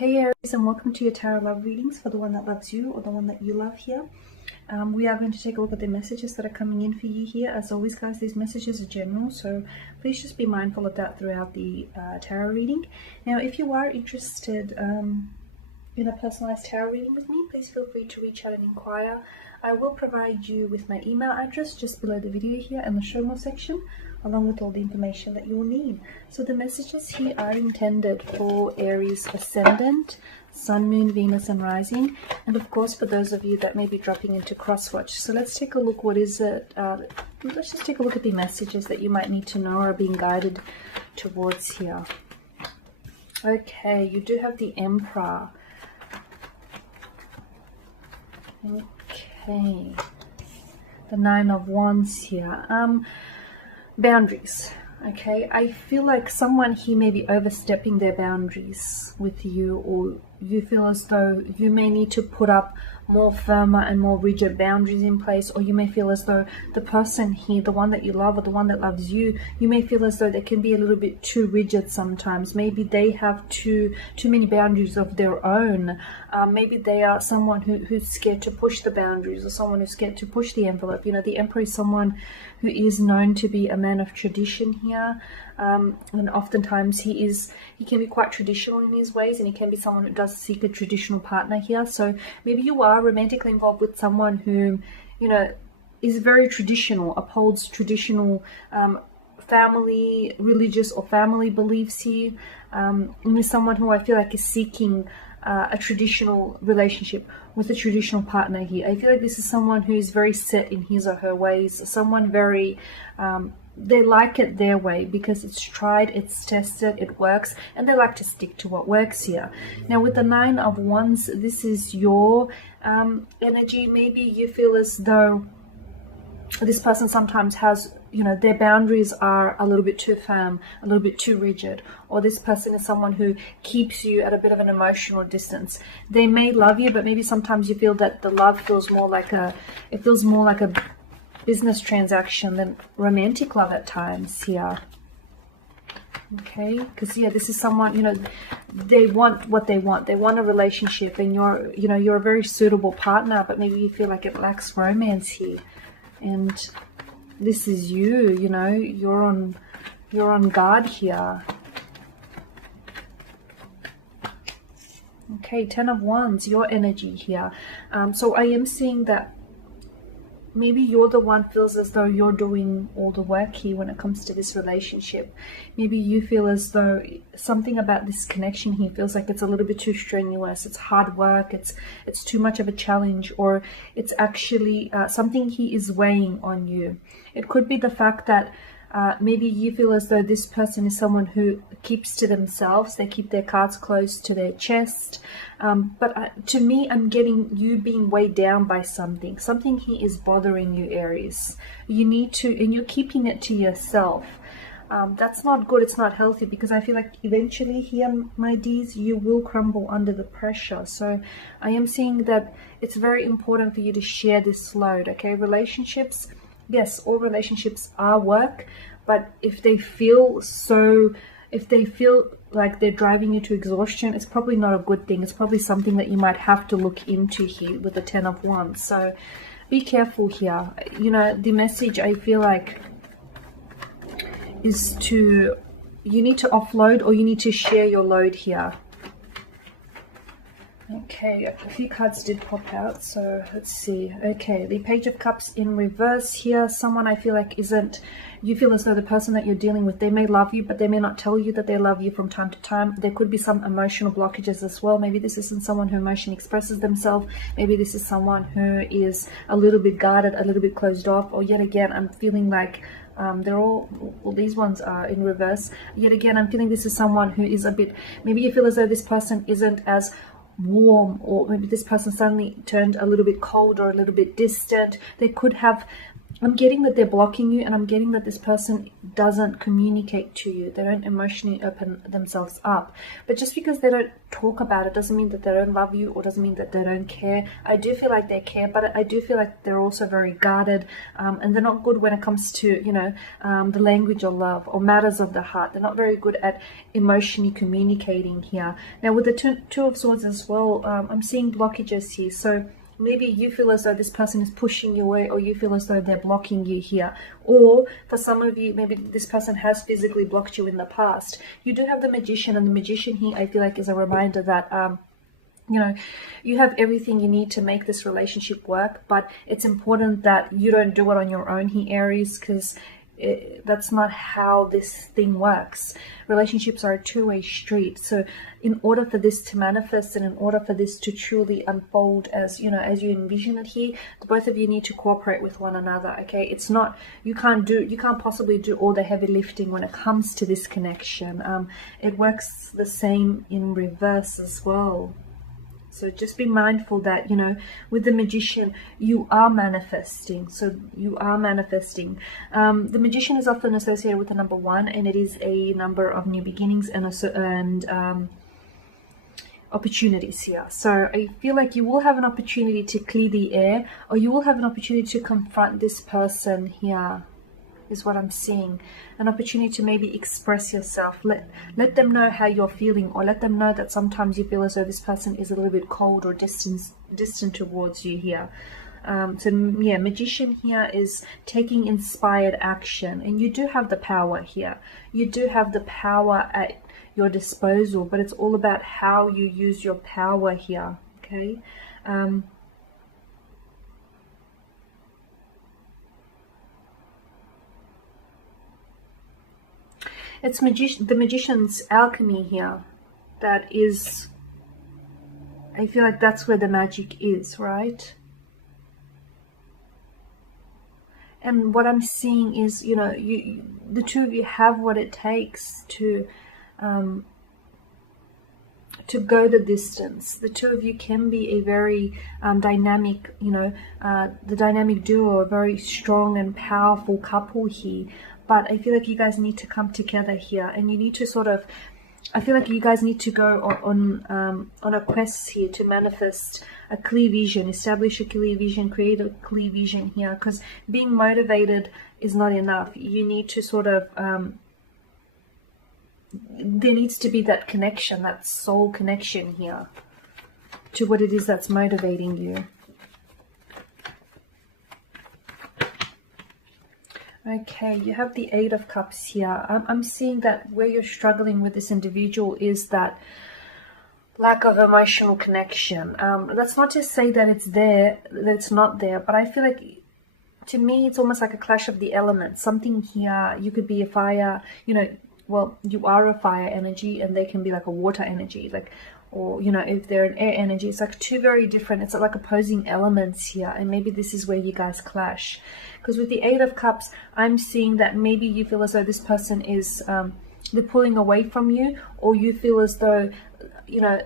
Hey Aries, and welcome to your tarot love readings for the one that loves you or the one that you love here. We are going to take a look at the messages that are coming in for you here. As always guys, these messages are general, so please just be mindful of that throughout the tarot reading. Now if you are interested in a personalized tarot reading with me, please feel free to reach out and inquire. I will provide you with my email address just below the video here in the show more section, along with all the information that you will need. So the messages here are intended for Aries ascendant, Sun, Moon, Venus and Rising, and of course for those of you that may be dropping into crosswatch. So let's take a look. What is it? Let's just take a look at the messages that you might need to know or are being guided towards here. Okay, you do have the Emperor. Okay, the Nine of Wands here. Boundaries. Okay, I feel like someone here may be overstepping their boundaries with you, or you feel as though you may need to put up more firmer and more rigid boundaries in place, or you may feel as though the person here, the one that you love or the one that loves you, you may feel as though they can be a little bit too rigid sometimes. Maybe they have too many boundaries of their own. Maybe they are someone who's scared to push the boundaries, or someone who's scared to push the envelope. You know, the Emperor is someone who is known to be a man of tradition here, and oftentimes he can be quite traditional in his ways, and he can be someone who does seek a traditional partner here. So maybe you are romantically involved with someone who, you know, is very traditional, upholds traditional family, religious or family beliefs here, and is someone who I feel like is seeking a traditional relationship with a traditional partner here. I feel like this is someone who is very set in his or her ways, someone very they like it their way because it's tried, it's tested, it works, and they like to stick to what works here. Now with the Nine of Wands, this is your energy. Maybe you feel as though this person sometimes has, you know, their boundaries are a little bit too firm, a little bit too rigid, or this person is someone who keeps you at a bit of an emotional distance. They may love you, but maybe sometimes you feel that the love feels more like a business transaction than romantic love at times here. Okay, because yeah, this is someone, you know, they want what they want. They want a relationship, and you're a very suitable partner, but maybe you feel like it lacks romance here. And this is you know, you're on guard here. Okay, Ten of Wands, your energy here. So I am seeing that maybe you're the one feels as though you're doing all the work here when it comes to this relationship. Maybe you feel as though something about this connection here feels like it's a little bit too strenuous, it's hard work, it's too much of a challenge, or it's actually something he is weighing on you. It could be the fact that maybe you feel as though this person is someone who keeps to themselves. They keep their cards close to their chest. But to me, I'm getting you being weighed down by something. Something here is bothering you, Aries. You need to, and you're keeping it to yourself. That's not good. It's not healthy, because I feel like eventually here, my Ds, you will crumble under the pressure. So I am seeing that it's very important for you to share this load, okay? Relationships, yes, all relationships are work, but if they feel like they're driving you to exhaustion, it's probably not a good thing. It's probably something that you might have to look into here with the Ten of Wands. So be careful here. You know, the message I feel like is you need to offload, or you need to share your load here. Okay, a few cards did pop out, so let's see. Okay, the Page of Cups in reverse here. Someone I feel like you feel as though the person that you're dealing with, they may love you, but they may not tell you that they love you from time to time. There could be some emotional blockages as well. Maybe this isn't someone who emotionally expresses themselves. Maybe this is someone who is a little bit guarded, a little bit closed off, or yet again, I'm feeling like these ones are in reverse. Yet again, I'm feeling this is someone who is a bit, maybe you feel as though this person isn't as warm, or maybe this person suddenly turned a little bit cold or a little bit distant. They could have I'm getting that they're blocking you, and I'm getting that this person doesn't communicate to you. They don't emotionally open themselves up. But just because they don't talk about it doesn't mean that they don't love you, or doesn't mean that they don't care. I do feel like they care, but I do feel like they're also very guarded, and they're not good when it comes to, you know, the language of love or matters of the heart. They're not very good at emotionally communicating here. Now with the Two of Swords as well, I'm seeing blockages here. So maybe you feel as though this person is pushing you away, or you feel as though they're blocking you here. Or for some of you, maybe this person has physically blocked you in the past. You do have the Magician, and the Magician here, I feel like, is a reminder that, you know, you have everything you need to make this relationship work, but it's important that you don't do it on your own here, Aries, because that's not how this thing works. Relationships are a two-way street. So in order for this to manifest, and in order for this to truly unfold as, you know, as you envision it here, the both of you need to cooperate with one another. Okay, it's not, you can't possibly do all the heavy lifting when it comes to this connection. It works the same in reverse as well. So just be mindful that, you know, with the Magician, you are manifesting. So you are manifesting. The Magician is often associated with the number 1, and it is a number of new beginnings and opportunities here. So I feel like you will have an opportunity to clear the air, or you will have an opportunity to confront this person here, is what I'm seeing. An opportunity to maybe express yourself. Let them know how you're feeling, or let them know that sometimes you feel as though this person is a little bit cold or distant towards you here. So yeah, Magician here is taking inspired action, and you do have the power here. You do have the power at your disposal, but it's all about how you use your power here. Okay. It's the Magician's alchemy here. That is, I feel like that's where the magic is, right? And what I'm seeing is, you know, the two of you have what it takes to go the distance. The two of you can be a very dynamic, you know, the dynamic duo, a very strong and powerful couple here. But I feel like you guys need to come together here, and you need to sort of, I feel like you guys need to go on a quest here to manifest a clear vision, establish a clear vision, create a clear vision here, because being motivated is not enough. You need to sort of, there needs to be that connection, that soul connection here to what it is that's motivating you. Okay, you have the 8 of Cups here. I'm seeing that where you're struggling with this individual is that lack of emotional connection. That's not to say that it's there, that it's not there, but I feel like, to me, it's almost like a clash of the elements. Something here, you could be a fire, you know, well, you are a fire energy, and they can be like a water energy, like, or, you know, if they're an air energy, it's like two very different, it's like opposing elements here, and maybe this is where you guys clash. Because with the 8 of Cups, I'm seeing that maybe you feel as though this person is, they're pulling away from you, or you feel as though, you know,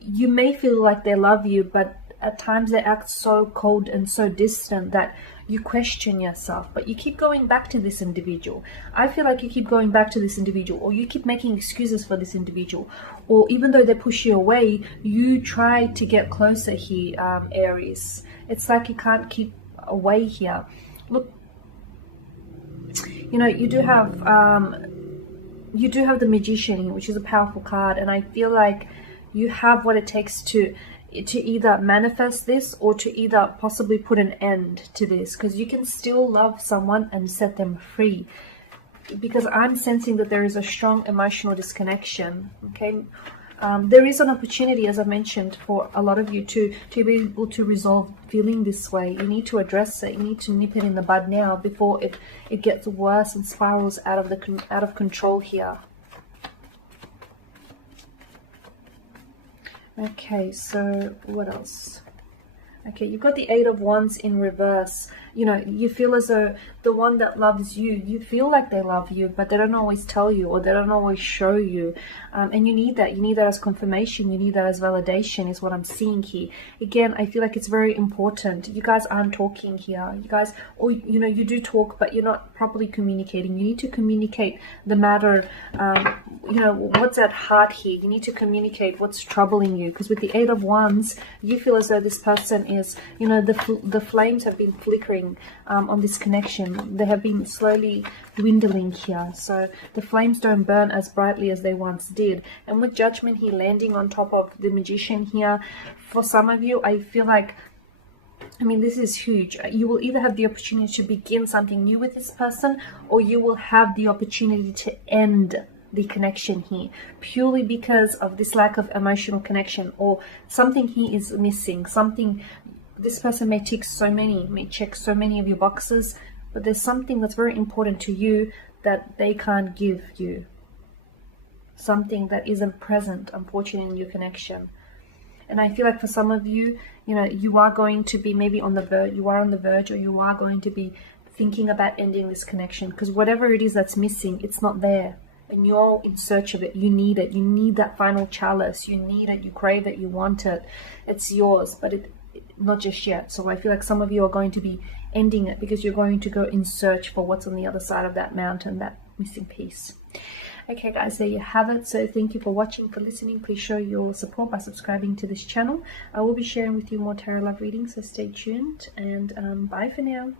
you may feel like they love you, but at times they act so cold and so distant that you question yourself, but you keep going back to this individual. I feel like you keep going back to this individual, or you keep making excuses for this individual, or even though they push you away, you try to get closer here, Aries. It's like you can't keep away here. Look, you know, you do have the Magician, which is a powerful card, and I feel like you have what it takes to either manifest this, or to either possibly put an end to this, because you can still love someone and set them free, because I'm sensing that there is a strong emotional disconnection. Okay, there is an opportunity, as I mentioned, for a lot of you to be able to resolve feeling this way. You need to address it. You need to nip it in the bud now before it gets worse and spirals out of control here. Okay, so what else? Okay, you've got the 8 of Wands in reverse. you know, you feel as though the one that loves you, you feel like they love you, but they don't always tell you, or they don't always show you. And you need that. You need that as confirmation. You need that as validation, is what I'm seeing here. Again, I feel like it's very important. You guys aren't talking here. You guys, or, you know, you do talk, but you're not properly communicating. You need to communicate the matter, you know, what's at heart here. You need to communicate what's troubling you, because with the Eight of Wands, you feel as though this person is, you know, the flames have been flickering on this connection. They have been slowly dwindling here, so the flames don't burn as brightly as they once did. And with Judgment here landing on top of the Magician here, for some of you, I feel like, I mean, this is huge. You will either have the opportunity to begin something new with this person, or you will have the opportunity to end the connection here, purely because of this lack of emotional connection, or something here is missing. Something, this person may check so many of your boxes, but there's something that's very important to you that they can't give you. Something that isn't present, unfortunately, in your connection. And I feel like for some of you, you know, you are going to be maybe on the verge, you are on the verge, or you are going to be thinking about ending this connection, because whatever it is that's missing, it's not there. And you're in search of it. You need it. You need that final chalice. You need it. You crave it. You want it. It's yours, but not just yet. So I feel like some of you are going to be ending it because you're going to go in search for what's on the other side of that mountain, that missing piece. Okay guys, there you have it. So thank you for watching, for listening. Please show your support by subscribing to this channel. I will be sharing with you more tarot love readings, so stay tuned, and bye for now.